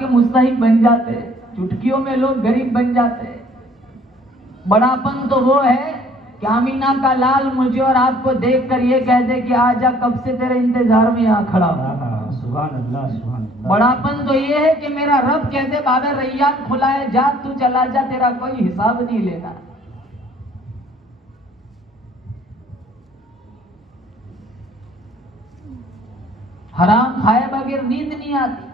के मुस्तहिक बन जाते, चुटकियों में लोग गरीब बन जाते। बड़ापन तो वो है कि आमीना का लाल मुझे और आपको देखकर ये कह दे कि आजा, कब से तेरे इंतजार में यहाँ खड़ा हूं। सुभान अल्लाह, सुभान अल्लाह। बड़ापन तो ये है कि मेरा रब कह दे बाबा रैयान खुला है, जा तू चला जा, तेरा कोई हिसाब नहीं लेना। हराम खाए बगैर नींद नहीं आती।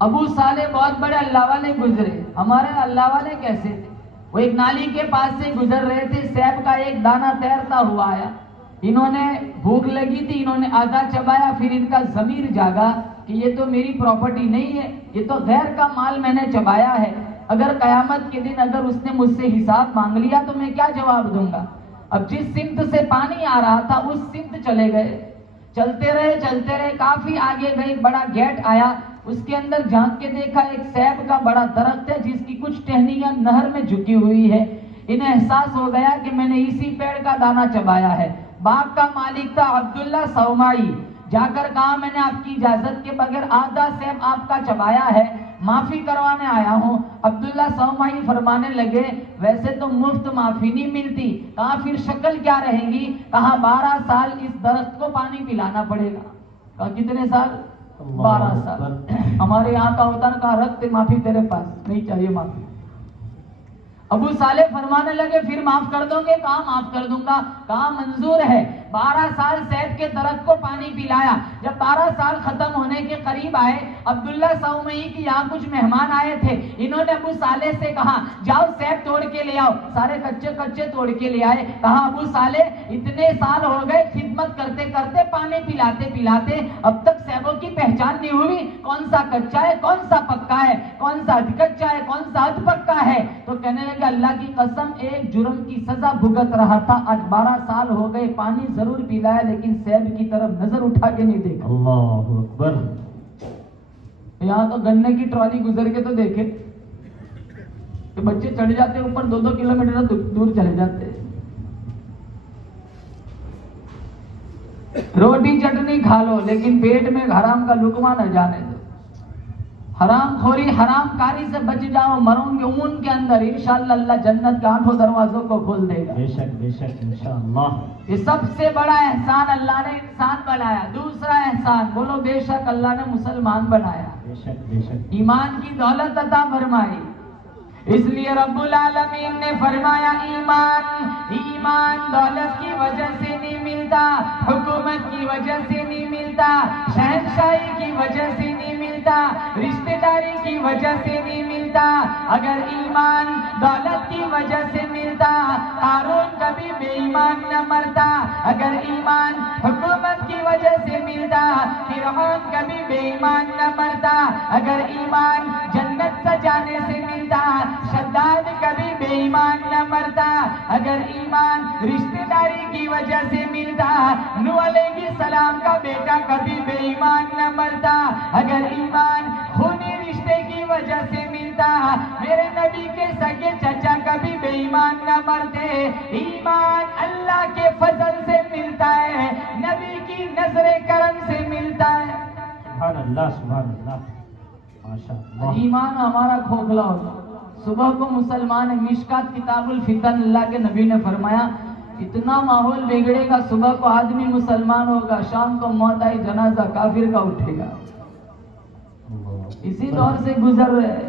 अबू साले बहुत बड़े अल्लाह वाले गुजरे। हमारे अल्लाह वाले कैसे थे? वो एक नाली के पास से गुजर रहे थे, सेब का एक दाना तैरता हुआ आया। इन्होंने भूख लगी थी, इन्होंने आधा चबाया, फिर इनका ज़मीर जागा कि ये तो मेरी प्रॉपर्टी नहीं है, ये तो गैर का माल मैंने चबाया है। अगर कयामत के दिन अगर उसने मुझसे हिसाब मांग लिया तो मैं क्या जवाब दूंगा? अब जिस सिमत से पानी आ रहा था उस सिमत चले गए। चलते रहे, काफी आगे गए, एक बड़ा गेट आया, उसके अंदर झांक के देखा एक सेब का बड़ा दरख्त है जिसकी कुछ टहनियां नहर में झुकी हुई है। इन्हें एहसास हो गया कि मैंने इसी पेड़ का दाना चबाया है। बाग का मालिक था अब्दुल्ला सौमाई। जाकर कहा मैंने आपकी इजाजत के बगैर आधा सेब आपका चबाया है, माफी करवाने आया हूँ। अब्दुल्ला सौमाई फरमाने लगे वैसे तो मुफ्त माफी नहीं मिलती। कहा फिर शक्ल क्या रहेगी? कहा 12 साल इस दरख्त को पानी पिलाना पड़ेगा। कहा कितने साल? 12 साल। हमारे यहाँ का होता ना, कहा रखते माफी तेरे पास नहीं चाहिए माफी। अबू साले फरमाने लगे फिर माफ कर दोगे? कहा माफ कर दूंगा। कहा मंजूर है। 12 साल सेब के दरख्त को पानी पिलाया। जब 12 साल खत्म होने के करीब आए, अब्दुल्ला सौमई के यहाँ कुछ मेहमान आए थे। इन्होंने अबू साले से कहा जाओ सेब तोड़ के ले आओ। सारे कच्चे कच्चे तोड़ के ले आए। कहा अबू साले इतने साल हो गए खिदमत करते करते, पानी पिलाते पिलाते, अब तक सेबों की पहचान नहीं हुई, कौन सा कच्चा है कौन सा पक्का है, कौन सा अध कच्चा है कौन सा अध पक्का है। तो कहने लगे अल्लाह की कसम एक जुर्म की सजा भुगत रहा था, आज 12 साल हो गए, पानी जरूर पिलाया लेकिन सेब की तरफ नजर उठा के नहीं देखा। अल्लाहु अकबर। यहाँ तो गन्ने की ट्रॉली गुजर के तो देखे तो बच्चे चढ़ जाते ऊपर, 2-2 किलोमीटर दूर चले जाते। रोटी चटनी खा लो लेकिन पेट में हराम का लुकमा न जाने दो। हराम खोरी हराम कारी से बच जाओ, मरोगे ऊन के अंदर, इंशाअल्लाह अल्लाह जन्नत के 8 दरवाजों को खोल देगा। बेशक बेशक इंशाअल्लाह। ये सबसे बड़ा एहसान अल्लाह ने इंसान बनाया। दूसरा एहसान बोलो बेशक अल्लाह ने मुसलमान बनाया। बेशक बेशक ईमान की दौलत अता फरमाई। इसलिए रब्बुल आलमीन ने फरमाया ईमान दौलत की वजह से नहीं मिलता, हुकूमत की वजह से नहीं मिलता, शहंशाही की वजह से नहीं मिलता, रिश्तेदारी की वजह से नहीं मिलता। अगर ईमान दौलत की वजह से मिलता कारून कभी बेईमान न मरता। अगर ईमान हुकूमत की वजह से मिलता फिरौन कभी बेईमान न मरता। अगर ईमान जन्नत सजाने से मिलता शद्दाद कभी बेईमान न मरता। अगर ईमान रिश्तेदारी की वजह से मिलता नूह अलैहिस्सलाम का बेटा कभी बेईमान न मरता। अगर ईमान खूनी रिश्ते की वजह से मिलता मेरे नबी के सगे चचा कभी बेईमान न मरते। ईमान अल्लाह के फजल से मिलता है, नबी की नजरे करम से मिलता है। सुभान अल्लाह, सुभान अल्लाह, माशाअल्लाह। ईमान हमारा खोखला होता। सुबह को मुसलमान मिशकात किताबुल फितन अल्लाह के नबी ने फरमाया इतना माहौल बिगड़ेगा, सुबह को आदमी मुसलमान होगा, शाम को मौत आई जनाजा काफिर का उठेगा। इसी दौर से गुजर रहे हैं।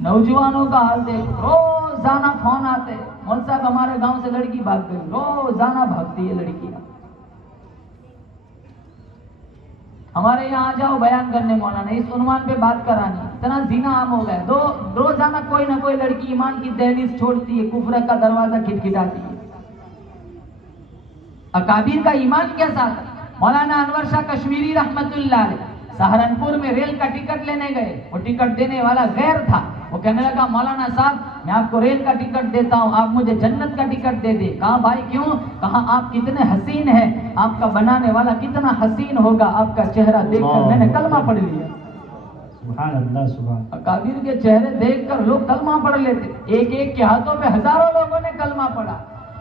नौजवानों का हाल देख, रोजाना फोन आते मौलवी साहब हमारे गांव से लड़की भाग गई, रोजाना भागती है लड़कियां। हमारे यहाँ आ जाओ बयान करने मौलाना, इस उन्वान पे बात करानी। इतना जीना आम हो गया, रोजाना कोई ना कोई लड़की ईमान की दहलीज छोड़ती है, कुफ्र का दरवाजा खिटखिटाती है। अकाबीर का ईमान कैसा था? मौलाना अनवर शाह कश्मीरी रहमतुल्लाह अलैह सहारनपुर में रेल का टिकट लेने गए। वो टिकट देने वाला गैर था। वो कहने लगा मौलाना साहब मैं आपको रेल का टिकट देता हूँ, आप मुझे जन्नत का टिकट दे दे। कहा भाई क्यों? कहा आप कितने हसीन हैं, आपका बनाने वाला कितना हसीन होगा, आपका चेहरा देखकर मैंने कलमा पढ़ लिया। सुभान अल्लाह, सुभान। अकाबीर के चेहरे देखकर लोग कलमा पढ़ लेते। एक एक के हाथों पे हजारों लोगों ने कलमा पढ़ा।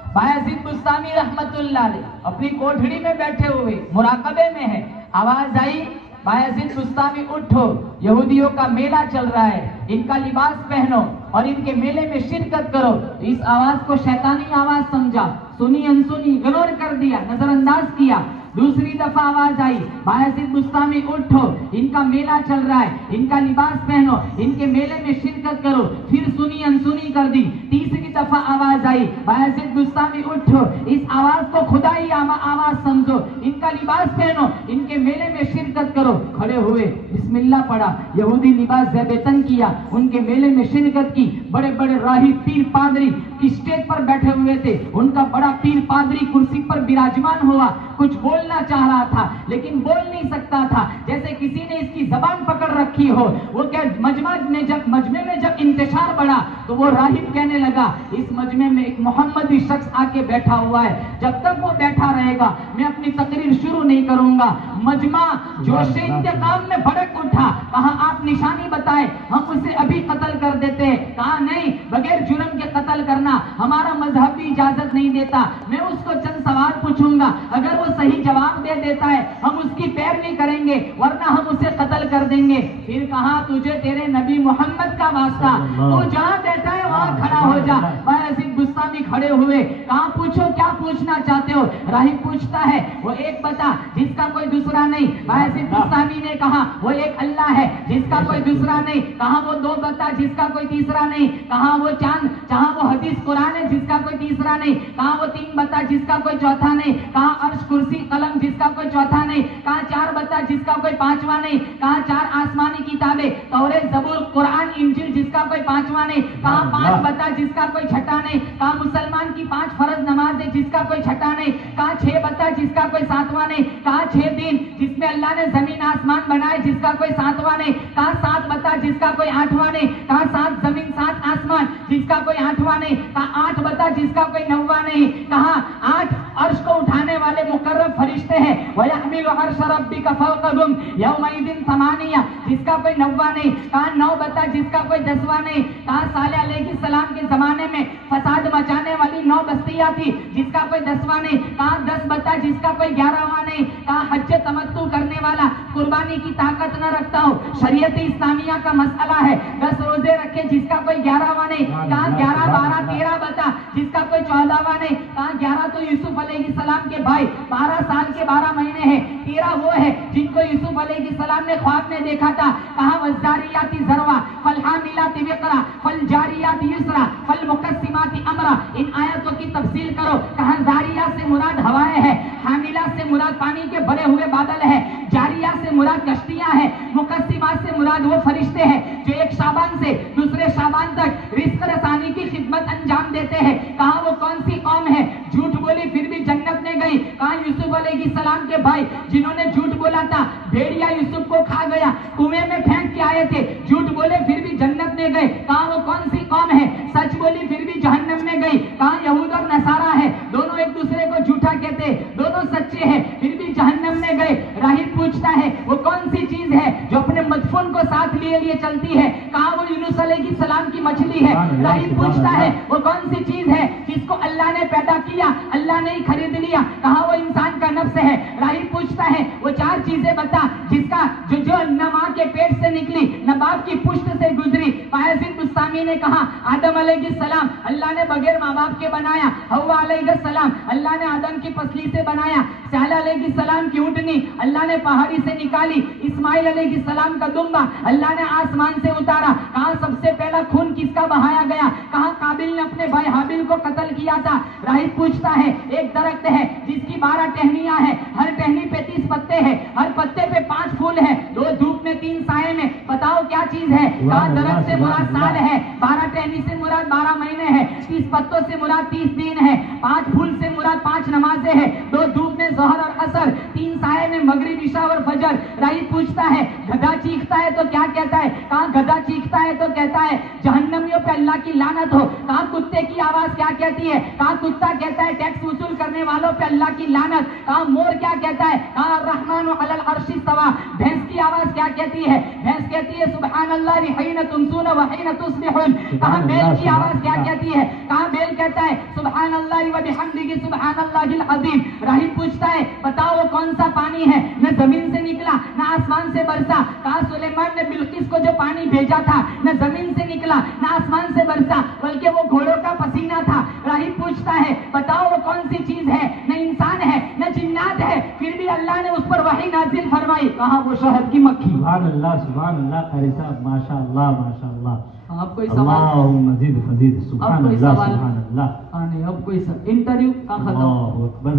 बायजीद बुस्तामी रहमतुल्लाह अलैह अपनी कोठड़ी में बैठे हुए मुराकबे में है, आवाज आई बायजीद बुस्तामी उठो, यहूदियों का मेला चल रहा है, इनका लिबास पहनो और इनके मेले में शिरकत करो। तो इस आवाज को शैतानी आवाज समझा, सुनी अनसुनी इग्नोर कर दिया, नजरअंदाज किया। दूसरी दफा आवाज आई बायजीद बुस्तामी उठो, इनका मेला चल रहा है, इनका लिबास पहनो, इनके मेले में शिरकत करो, फिर सुनी अनसुनी कर दी। तीसरी दफा आवाज आई बायजीद बुस्तामी उठो, इस आवाज को खुदाई आवाज समझो, इनका लिबास पहनो, इनके मेले में शिरकत करो। खड़े हुए बिस्मिल्लाह पढ़ा, यहूदी लिबास ज़ेबेतन किया, उनके मेले में शिरकत की। बड़े बड़े राही पीर पादरी स्टेज पर बैठे हुए थे, उनका बड़ा पीर पादरी कुर्सी पर विराजमान हुआ, कुछ बोलना चाह रहा था लेकिन बोल नहीं सकता था, जैसे किसी ने इसकी जबान पकड़ रखी हो। वो क्या मजमे में जब इंतशार बढ़ा तो वो राहिब कहने लगा, इस मजमे में एक मोहम्मदी शख्स आके बैठा हुआ है, जब तक वो बैठा रहेगा मैं अपनी तकरीर शुरू नहीं करूंगा। मजमा जोश इंतकाम में भड़क उठा, कहा आप निशानी बताए, हम उसे अभी कत्ल कर देते हैं। कहा नहीं, बगैर जुर्म के कत्ल करना हमारा मजहब भी इजाजत नहीं देता। मैं उसको चंद सवाल पूछूंगा, अगर वो सही जवाब दे देता है हम उसकी पैरवी करेंगे, वरना हम उसे कत्ल कर देंगे। फिर कहा तुझे तेरे नबी मोहम्मद का वास्ता, तू जहाँ बैठा है वहाँ खड़ा हो जा। बायजीद बुस्तामी खड़े हुए, कहा पूछो क्या पूछना चाहते हो। राही पूछता है वो एक बता जिसका कोई दूसरा नहीं। बायजीद बुस्तामी ने कहा वो एक अल्लाह है जिसका कोई दूसरा नहीं। कहा वो दो बता जिसका कोई तीसरा नहीं। कहा वो चांद, कहा वो हदीस कुरान है जिसका कोई तीसरा नहीं। कहा वो तीन बता जिसका कोई चौथा नहीं। कहा अर्श कुर्सी कलम जिसका कोई चौथा नहीं। कहा चार बता जिसका कोई पांचवा नहीं। कहा चार आसमानी किताबें तौरेत जबूर कुरान इंजिल जिसका कोई पांचवा नहीं। कहा पांच बता जिसका कोई छठा नहीं। कहा मुसलमान की 5 फर्ज नमाज है जिसका कोई छठा नहीं। कहा 6 बता जिसका कोई सातवां नहीं। कहा 6 दिन जिसमें अल्लाह ने जमीन आसमान बनाए जिसका कोई सातवां नहीं। कहा 7 बता जिसका कोई आठवां नहीं। कहा 7 जमीन 7 आसमान जिसका कोई आठवां नहीं। कहा 8 बता जिसका कोई नौवां नहीं। कहा 8 अर्श को उठाने वाले मुकर्रब फरिश्ते हैं, वयहमिलु अर्श रब्बिका फौकहुम यौमइदिन समानिया जिसका कोई 9वां नहीं। कहा 9 बता जिसका कोई 10वां नहीं। कहा सालेह अलैहिस्सलाम के जमाने में फसाद मचाने वाली 9 बस्तियां थी जिसका कोई 10वां नहीं। कहा 10 बता जिसका कोई 11वां नहीं। कहा हज तमत्तु करने वाला कुर्बानी की ताकत न रखता हो, शरीयत इस्लामिया का मसला है, 10 रोजे रखे जिसका कोई 11वां नहीं। कहा 11 12 13 बता जिसका कोई 14वां नहीं। कहा 11 तो यूसुफ अलैहिस्सलाम के भाई 12 साल के 12 महीने हैं। 13 वो है जिनको यूसुफ अलैहिस्सलाम ने ख्वाब में देखा था। कहा वज़ारियाती ज़रवा फलहामिलाती विक़रा फलजारियाती युसरा फलमुक़स्सिमाती अमरा। इन आयतों की तफसील करो। कहा जारिया से मुराद हवाएं है, हामिला से मुराद पानी के भरे हुए बादल है, जारिया से मुराद कश्तियां हैं, मुक़स्सिमात से मुराद वो फरिश्ते हैं जो एक शाबान से दूसरे शाबान तक रिज़्क़ रसानी की खिदमत अंजाम देते हैं। कहा वो कौन सी कौम है झूठ बोली फिर भी जन्नत में गई। कहा यूसुफ अलैहिस्सलाम के भाई जिन्होंने झूठ बोला था, भेड़िया यूसुफ को खा गया, कुएं में फेंक के आए थे, झूठ बोले फिर भी जन्नत में गए। कहा वो कौन सी कौम है सच बोली फिर भी जहन्नम में गई। कहा यहूद और नसारा है, दोनों एक दूसरे को झूठा कहते, दोनों सच्चे हैं फिर भी जहन्नम में गए। राहिब पूछता है वो कौन सी चीज है जो अपने मदफून को साथ लिए चलती है। कहा वो यूनुस अलैहिस्सलाम की मछली है। राहिब पूछता है वो कौन सी चीज है जिसको अल्लाह ने पैदा किया, अल्लाह ने ही खरीद लिया। कहा वो इंसान का नफ्स है। राहिब पूछता है वो 4 चीजें बता जिसका जो न माँ के पेट से निकली न बाप की पुष्ट से गुजरी। बायजीद बुस्तामी ने कहा आदम अलैहिस्सलाम अल्लाह ने बगैर माँ बाप के बनाया, हव्वा अलैहिस्सलाम अल्लाह ने आदम की पसली से बनाया, सालेह अलैहिस्सलाम की ऊँटनी अल्लाह ने पहाड़ी से निकाली, इस्माइल अलैहिस्सलाम का दुम्बा अल्लाह ने आसमान से उतारा। कहा सबसे पहला खून किसका बहाया गया। कहा काबिल ने अपने भाई हाबिल को कत्ल किया था। राहिब पूछता है एक दरख्त है जिसकी 12 टहनियां हैं, हर टहनी पे 30 पत्ते हैं, हर पत्ते पे 5 फूल है, 2 धूप में 3 साए में, बताओ क्या चीज है। कहा दरख्त से मुराद साल है, 12 टहनी से मुराद 12 महीने हैं, 30 पत्तों से मुराद 30 दिन है, 5 फूल से मुराद 5 नमाजें हैं, 2 धूप में ज़ोहर और असर, 3 साए में मगरिब इशा और फजर। राहिब पूछता है गधा चीखता है है तो क्या कहता है, कहा गधा चीखता है तो कहता है जहन्नमियों पे अल्लाह की लानत हो, कहा कुत्ते की आवाज क्या कहती है, कहा कुत्ता कहता है टैक्स वसूल करने वालों पे अल्लाह की लानत, कहा मोर क्या कहता है, कहा रहमानु अलल अर्शी इस्तवा, भैंस की आवाज क्या कहती है, भैंस कहती है सुब्हानल्लाह हिन तुमसून व हिन तुस्बिहुन, कहा बैल की आवाज क्या कहती है, कहा बैल कहता है सुब्हानल्लाह व बिहम्दिही सुब्हानल्लाहिल अज़ीम। राही पूछता है बताओ वो कौन सा पानी है, न जमीन से निकला न आसमान से बरसा, कहा सुलेमान ने बिल्किस को जो पानी भेजा था न जमीन से निकला न आसमान से बरसा बल्कि वो घोड़ों का पसीना था। राही पूछता है बताओ वो कौन सी चीज है, न इंसान है न जिन्नात है, फिर भी अल्लाह ने उस पर वही नाजिल फरमाई, कहा वो शहद की मक्खी। सुभान अल्लाह कारी साहब, माशाअल्लाह माशाअल्लाह। अब कोई सवाल, मजीद फजीद, सुभान अल्लाह सुभान अल्लाह। हाँ नहीं अब कोई इंटरव्यू का खत्म, अल्लाहु अकबर।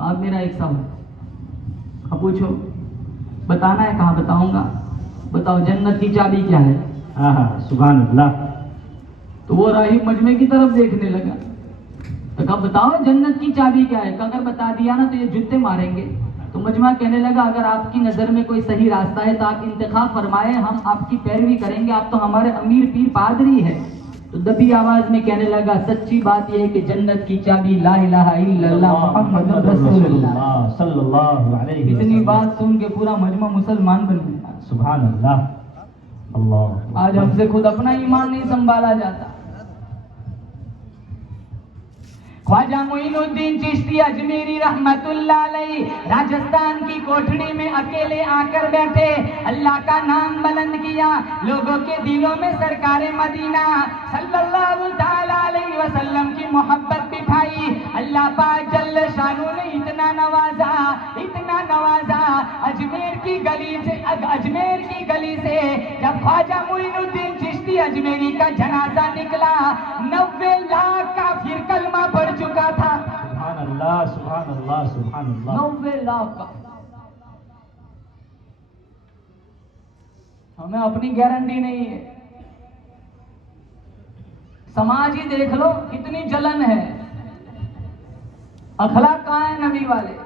अब मेरा एक सवाल, अब पूछो, बताना है, कहा बताऊंगा, बताओ जन्नत की चाबी क्या है। हाँ सुभान अल्लाह। तो वो राही मजमे की तरफ देखने लगा, तो कहा बताओ जन्नत की चाबी क्या है, अगर बता दिया ना तो ये जूते मारेंगे। तो मजमा कहने लगा अगर आपकी नजर में कोई सही रास्ता है तो आप इंतखाब फरमाए, हम आपकी पैरवी करेंगे, आप तो हमारे अमीर पीर पादरी है। तो दबी आवाज में कहने लगा सच्ची बात यह है कि जन्नत की चाबी ला इलाहा इल्लल्लाह मुहम्मदुर रसूलुल्लाह सल्लल्लाहु अलैहि वसल्लम। इतनी बात सुन के पूरा मजमा मुसलमान बन गया। सुभान अल्लाह। अल्लाह, आज हमसे खुद अपना ईमान नहीं संभाला जाता। ख्वाजा मोइनुद्दीन चिश्ती अजमेरी रहमतुल्लाह अलैहि राजस्थान की कोठड़ी में अकेले आकर बैठे, अल्लाह का नाम बुलंद किया, लोगों के दिलों में सरकारे मदीना सल्लल्लाहु ताला अलैहि वसल्लम की मोहब्बत बिठाई। अल्लाह पाक जल्ल शानू ने इतना नवाजा, अजमेर की गली से जब ख्वाजा मोइनुद्दीन चिश्ती अजमेरी का जनाजा निकला, 90 लाख काफिर कलमा पढ़ चुका था। सुभान अल्लाह सुभान अल्लाह सुभान अल्लाह। 90 लाख का। हमें अपनी गारंटी नहीं है। समाज ही देख लो कितनी जलन है, अखलाक कहां है नबी वाले।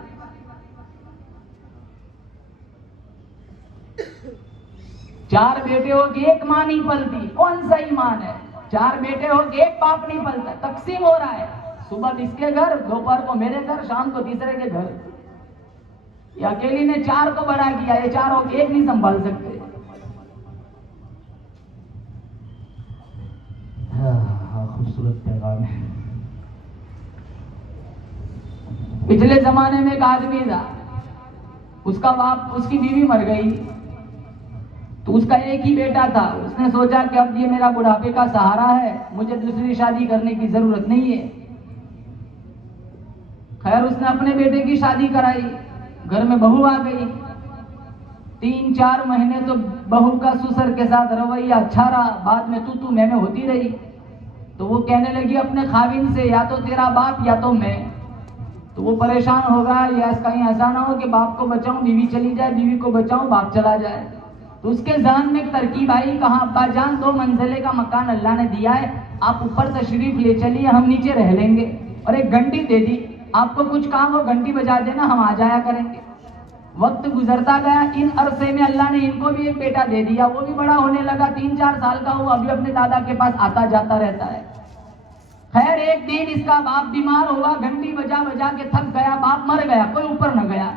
चार बेटे हो कि एक मां नहीं पलती, कौन सा ईमान है। चार बेटे हो कि एक बाप नहीं पलता, तकसीम हो रहा है, सुबह इसके घर, दोपहर को मेरे घर, शाम को तीसरे के घर। ये अकेली ने चार को बड़ा किया, ये चार हो के एक नहीं संभाल सकते। खूबसूरत पैगाम है। पिछले जमाने में एक आदमी था, उसका बाप, उसकी बीवी मर गई, तो उसका एक ही बेटा था। उसने सोचा कि अब ये मेरा बुढ़ापे का सहारा है, मुझे दूसरी शादी करने की जरूरत नहीं है। खैर उसने अपने बेटे की शादी कराई, घर में बहू आ गई। 3-4 महीने तो बहू का ससुर के साथ रवैया अच्छा रहा, बाद में तू मैं होती रही। तो वो कहने लगी अपने खाविन से, या तो तेरा बाप या तो मैं। तो वो परेशान होगा, या कहीं ऐसा ना हो कि बाप को बचाऊं बीवी चली जाए, बीवी को बचाऊं बाप चला जाए। तो उसके जहन में एक तरकीब आई, कहा अब्बा जान 2 मंजिले का मकान अल्लाह ने दिया है, आप ऊपर तशरीफ ले चलिए, हम नीचे रह लेंगे। और एक घंटी दे दी, आपको कुछ काम हो घंटी बजा देना, हम आ जाया करेंगे। वक्त गुजरता गया, इन अरसे में अल्लाह ने इनको भी एक बेटा दे दिया, वो भी बड़ा होने लगा, 3-4 साल का हुआ, अभी अपने दादा के पास आता जाता रहता है। खैर एक दिन इसका बाप बीमार हुआ, घंटी बजा बजा के थक गया, बाप मर गया, कोई ऊपर न गया।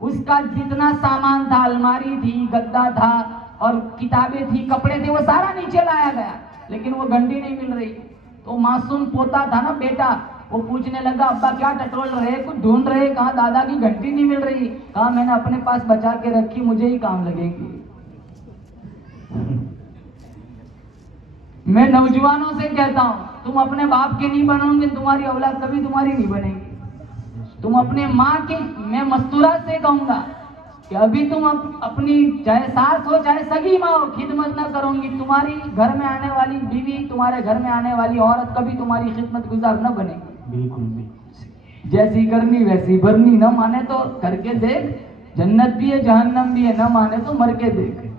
उसका जितना सामान था, अलमारी थी, गद्दा था और किताबें थी, कपड़े थे, वो सारा नीचे लाया गया, लेकिन वो घंटी नहीं मिल रही। तो मासूम पोता था ना बेटा, वो पूछने लगा अब्बा क्या टटोल रहे, कुछ ढूंढ रहे, कहा दादा की घंटी नहीं मिल रही। कहा मैंने अपने पास बचा के रखी, मुझे ही काम लगेगी। मैं नौजवानों से कहता हूं, तुम अपने बाप के नहीं बनोगे, तुम्हारी औलाद कभी तुम्हारी नहीं बनेगी। तुम अपने माँ के, मैं मस्तूरा से कहूंगा कि अभी तुम अपनी चाहे सास हो चाहे सगी माँ हो, खिदमत ना करोगी, तुम्हारी घर में आने वाली बीवी, तुम्हारे घर में आने वाली औरत कभी तुम्हारी खिदमत गुजार न बनेगी। बिल्कुल बिल्कुल। जैसी करनी वैसी भरनी, न माने तो करके देख, जन्नत भी है जहन्नम भी है, न माने तो मर के देख।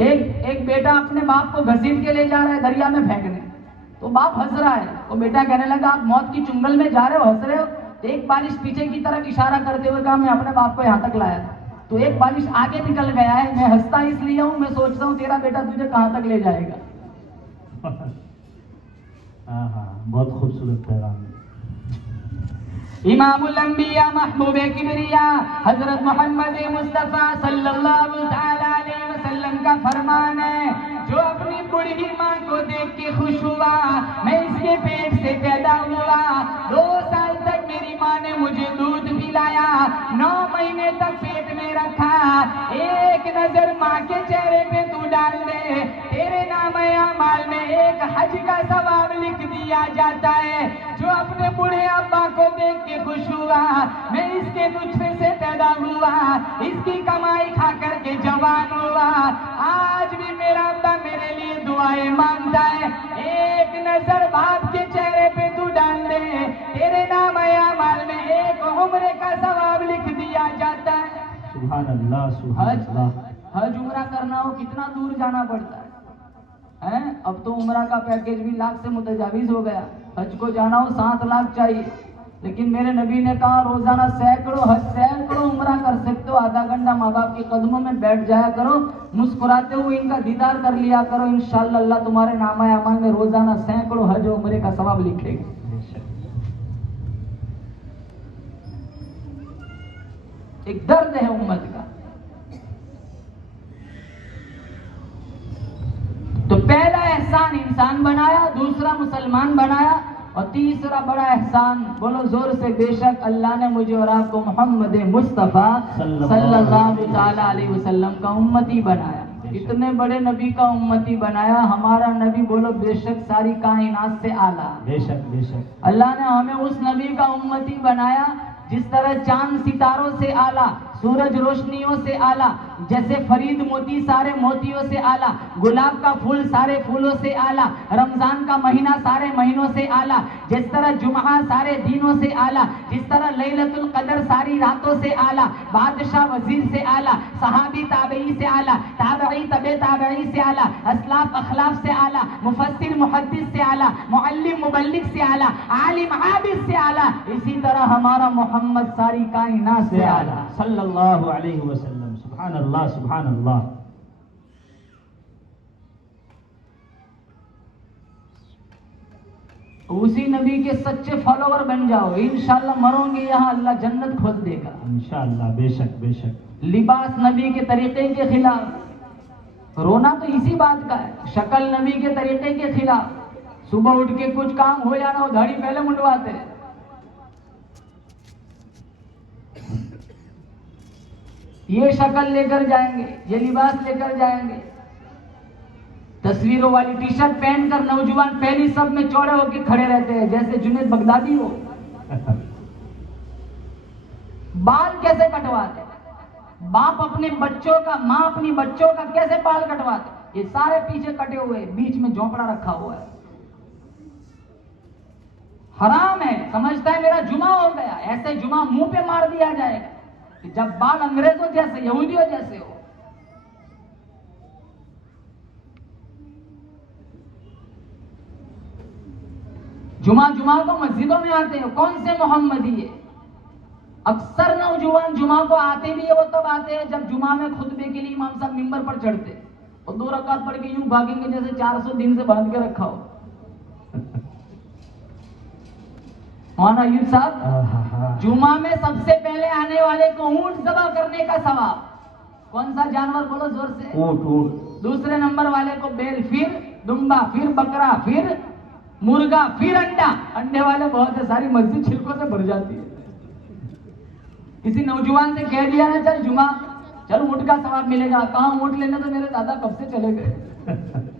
एक बेटा अपने बाप को घसीट के ले जा रहा है दरिया में फेंकने, तो बाप हंस रहा है। वो बेटा कहने लगा आप मौत की चुंगल में जा रहे हो, हंस रहे हो। एक बारिश पीछे की तरफ इशारा करते हुए कहा मैं अपने बाप को यहाँ तक लाया था। तो एक बारिश आगे निकल गया है। मैं हंसता इसलिए हूं, मैं सोचता हूं तेरा बेटा तुझे कहां तक ले जाएगा। हाँ, बहुत खूबसूरत पैगाम है। इमामुल अंबिया महबूबे किबरिया हजरत मोहम्मद मुस्तफा सल्लल्लाहु तआला अलैहि वसल्लम का फरमान है, जो अपनी बूढ़ी माँ को देख के खुश हुआ, मैं इसके पेट से पैदा हुआ, 2 साल तक मेरी माँ ने मुझे दूध पिलाया, 9 महीने तक पेट में रखा, एक नजर माँ के चेहरे पे तू डाल दे, तेरे नाम अमाल में एक हज का सवाब लिख दिया जाता है। जो अपने बूढ़े अब्बा को देख के खुश हुआ, मैं इसके नुत्फे से पैदा हुआ, इसकी कमाई खा करके जवान हुआ, आज भी मेरा अब्बा मेरे लिए दुआएं मांगता है, एक नजर बाप के चेहरे पे तू डाल दे, तेरे नाम अमाल में एक उम्र का सवाब लिख दिया जाता है। सुभान अल्लाह, सुभान अल्लाह। हज उम्रा करना हो कितना दूर जाना पड़ता है, हैं? अब तो उम्रा का पैकेज भी लाख से मुतजाविज हो गया। हज को जाना हो 7 लाख चाहिए, लेकिन मेरे नबी ने कहा रोजाना सैकड़ों उम्रा कर सकते हो, आधा घंटा माँ बाप के कदमों में बैठ जाया करो, मुस्कुराते हुए इनका दीदार कर लिया करो, इंशाअल्लाह अल्लाह तुम्हारे नामा अमाल में रोजाना सैकड़ों हज उम्रे का सवाब लिखेगा। एक दर्द है उम्मत का। तो पहला एहसान इंसान बनाया, दूसरा मुसलमान बनाया, और तीसरा बड़ा एहसान, बोलो जोर से, बेशक अल्लाह ने मुझे और आपको मोहम्मद मुस्तफा सल्लल्लाहु तआला अलैहि वसल्लम का उम्मती बनाया। इतने बड़े नबी का उम्मती बनाया। हमारा नबी, बोलो बेशक, सारी कायनात से आला। बेशक बेशक। अल्लाह ने हमें उस नबी का उम्मती बनाया जिस तरह चांद सितारों से आला, सूरज रोशनियों से आला, जैसे फरीद मोती सारे मोतियों से आला, गुलाब का फूल सारे फूलों से आला, रमजान का महीना सारे महीनों से आला, जिस तरह जुमा सारे दिनों से आला, जिस तरह लैलतुल कदर सारी रातों से आला, बादशाह वजीर से आला, सहाबी ताबई से आला, ताबई तबे ताबई से आला, असलाफ अखलाफ से आला, मुफस्सिर मुहद्दिस से आला, मुअल्लिम मुबल्लिग से आला, आलिम आबिद से आला, इसी तरह हमारा मोहम्मद सारी कायनात से आला सल्लल्लाहु अलैहि वसल्लम। सुभान अल्लाह, सुभान अल्लाह। उसी नबी के सच्चे फॉलोवर बन जाओ, इंशाअल्लाह मरोगे यहाँ अल्लाह जन्नत खोल देगा इंशाअल्लाह। बेशक बेशक। लिबास नबी के तरीके के खिलाफ, रोना तो इसी बात का है, शक्ल नबी के तरीके के खिलाफ, सुबह उठ के कुछ काम हो या ना हो दाढ़ी पहले मुंडवाते हैं, ये शक्ल लेकर जाएंगे, ये लिबास लेकर जाएंगे, तस्वीरों वाली टी शर्ट पहनकर नौजवान पहली सब में चौड़े होकर खड़े रहते हैं जैसे जुनैद बगदादी हो। बाल कैसे कटवाते, बाप अपने बच्चों का, माँ अपनी बच्चों का कैसे बाल कटवाते, ये सारे पीछे कटे हुए, बीच में झोंपड़ा रखा हुआ है, हराम है। समझता है मेरा जुमा हो गया, ऐसे जुमा मुंह पे मार दिया जाएगा कि जब बाल अंग्रेजों जैसे, यहूदियों जैसे हो। जुमा को मस्जिदों में आते हो, कौन से मोहम्मदी है? अक्सर नौजवान जुमा को आते भी है, वो तब आते हैं जब जुमा में खुतबे के लिए इमाम साहब मिंबर पर चढ़ते और 2 रकात पढ़ के यूं भागेंगे जैसे 400 दिन से बांध के रखा हो। मौलाना यूब साहब, जुमा में सबसे पहले आने वाले को ऊंट ज़बह करने का सवाब। कौन सा जानवर बोलो जोर से? ऊंट। दूसरे नंबर वाले को बैल, फिर दुम्बा, फिर बकरा, फिर मुर्गा, फिर अंडा। अंडे वाले बहुत है, सारी मस्जिद छिलकों से भर जाती है। किसी नौजवान से कह दिया ना चल जुमा, चल ऊंट का सवाब मिलेगा। कहाँ ऊंट लेने, तो मेरे दादा कब से चले गए।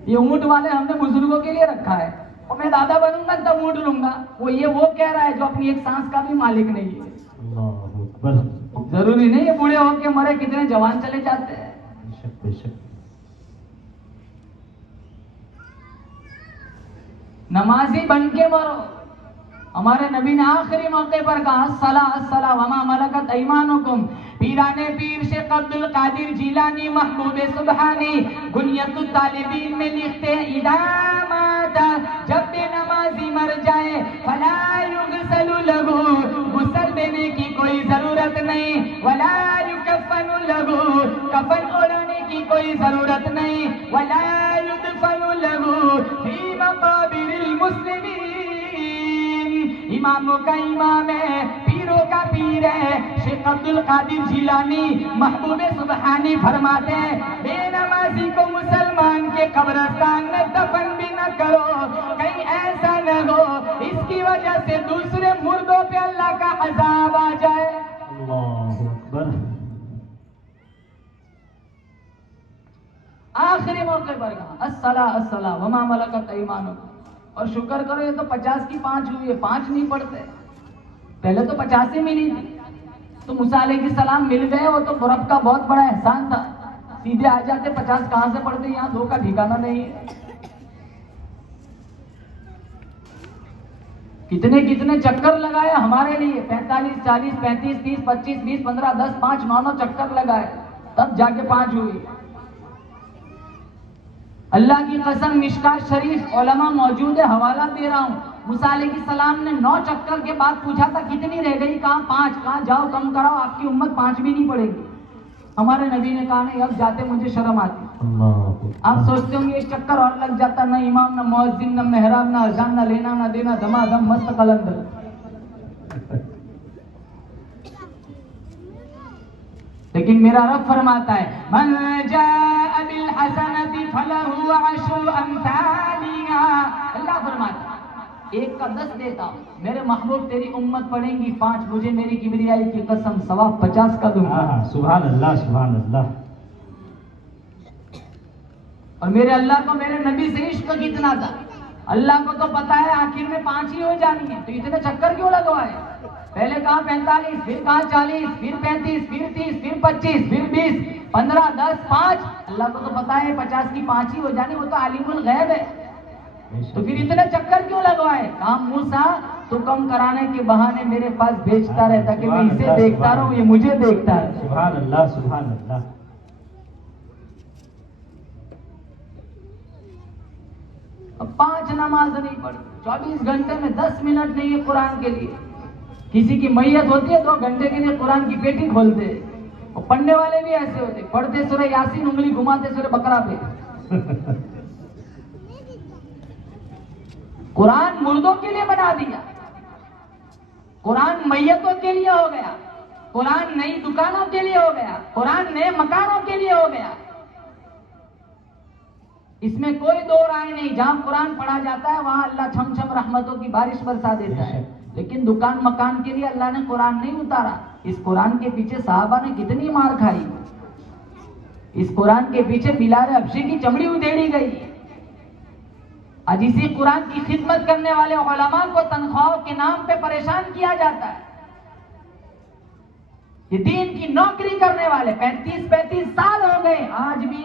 ये ऊंट वाले हमने बुजुर्गों के लिए रखा है, और मैं दादा बनूंगा तब ऊंट लूंगा। वो कह रहा है जो अपनी एक सांस का भी मालिक नहीं है। अल्लाहू अकबर। जरूरी नहीं है बूढ़े होके मरे, कितने जवान चले जाते हैं। बेशक बेशक। नमाजी बन के मरो। हमारे नबी ने आखिरी मौके पर कहा अस्सला अस्सला वमा मलकत ऐमानुकुम। पीराने पीर शेख अब्दुल कादिर जिलानी महबूबे सुबहानी गुनियतुत तालिबीन में लिखते हैं, इदामाता, जब भी नमाजी मर जाए फला युगसलु लहू, गुस्ल देने की कोई जरूरत नहीं, वला युकफनु लहू, इमामों का इमाम है, पीरों का पीर है। शेख अब्दुल कादिर जिलानी महबूब सुबहानी फरमाते हैं, बेनमाजी को मुसलमान के कब्रिस्तान में दफन भी न करो, कहीं ऐसा न हो इसकी वजह से दूसरे मुर्दों पे अल्लाह का अजाब आ जाए। अल्लाहु अकबर। आखिरी मौके पर कहा अस्सला अस्सला वमा मलकत ऐमानुकुम। और शुक्र करो ये तो 50 की 5 हुई है, 5 नहीं पढ़ते, पहले तो 50 ही मिली थी। तो मूसा अलैहिस्सलाम मिल गए, वो तो रब का बहुत बड़ा एहसान था, सीधे आ जाते, 50 कहां से पढ़ते, यहाँ 2 का ठिकाना नहीं है। कितने कितने चक्कर लगाए हमारे लिए, 45 40 35 30 25 20 15 10 5 9 चक्कर लगाए, तब जाके 5 हुई। अल्लाह की कसम, मिशकात शरीफ उलमा मौजूद है, हवाला दे रहा हूँ। मूसा अलैहिस्सलाम ने 9 चक्कर के बाद पूछा था कितनी रह गई, कहा 5, कहा जाओ कम कराओ, आपकी उम्मत 5 भी नहीं पड़ेगी। हमारे नबी ने कहा नहीं, अब जाते मुझे शर्म आती। आप सोचते होंगे एक चक्कर और लग जाता, न इमाम न मुअज्जिन न मेहराब न अजान न लेना न देना, धमाधम मस्त कलंदर। लेकिन मेरा रब फरमाता है, मन जाअ बिल हसनति फलहु अशरु अम्सालिहा। अल्लाह फरमाता है 1 का 10 देता हूं, मेरे महबूब तेरी उम्मत पढ़ेंगी 5, मुझे मेरी किबरियाई की कसम सवाब 50 का दूंगा। सुभान अल्लाह, सुभान अल्लाह। और मेरे अल्लाह को मेरे नबी से इश्क कितना था, अल्लाह को तो पता है आखिर में 5 ही हो जानी है, तो इतने चक्कर क्यों लगवाए। पहले कहा 45, फिर कहा 40, फिर 35, फिर 30, फिर 25, फिर 20, 15 10 5। अल्लाह को तो पता है 50 की 5 ही हो जानी, वो तो आलिमुल गैब है, तो फिर इतने चक्कर क्यों लगवाए। कहा मूसा तो कम कराने के बहाने मेरे पास भेजता रहता कि मैं इसे देखता रहूं, ये मुझे देखता है। सुभान अल्लाह, सुभान अल्लाह। अब 5 नमाज नहीं पढ़ती, 24 घंटे में 10 मिनट नहीं है कुरान के लिए। किसी की मैयत होती है 2 घंटे के लिए कुरान की पेटी खोलते, और पढ़ने वाले भी ऐसे होते, पढ़ते सूरह यासीन उंगली घुमाते सूरह बकरा पे। कुरान मुर्दों के लिए बना दिया, कुरान मैयतों के लिए हो गया, कुरान नई दुकानों के लिए हो गया, कुरान नए मकानों के लिए हो गया। इसमें कोई 2 राय नहीं, जहां कुरान पढ़ा जाता है वहां अल्लाह छम छम रहमतों की बारिश बरसा देता है। लेकिन दुकान मकान के लिए अल्लाह ने कुरान नहीं उतारा। इस कुरान के पीछे साहबा ने कितनी मार खाई, इस कुरान के पीछे बिलाल हबशी की चमड़ी उधेड़ी गई। आज इसी कुरान की खिदमत करने वाले उलमा को तनख्वाहों के नाम पे परेशान किया जाता है। ये दीन की नौकरी करने वाले 35-35 साल हो गए, आज भी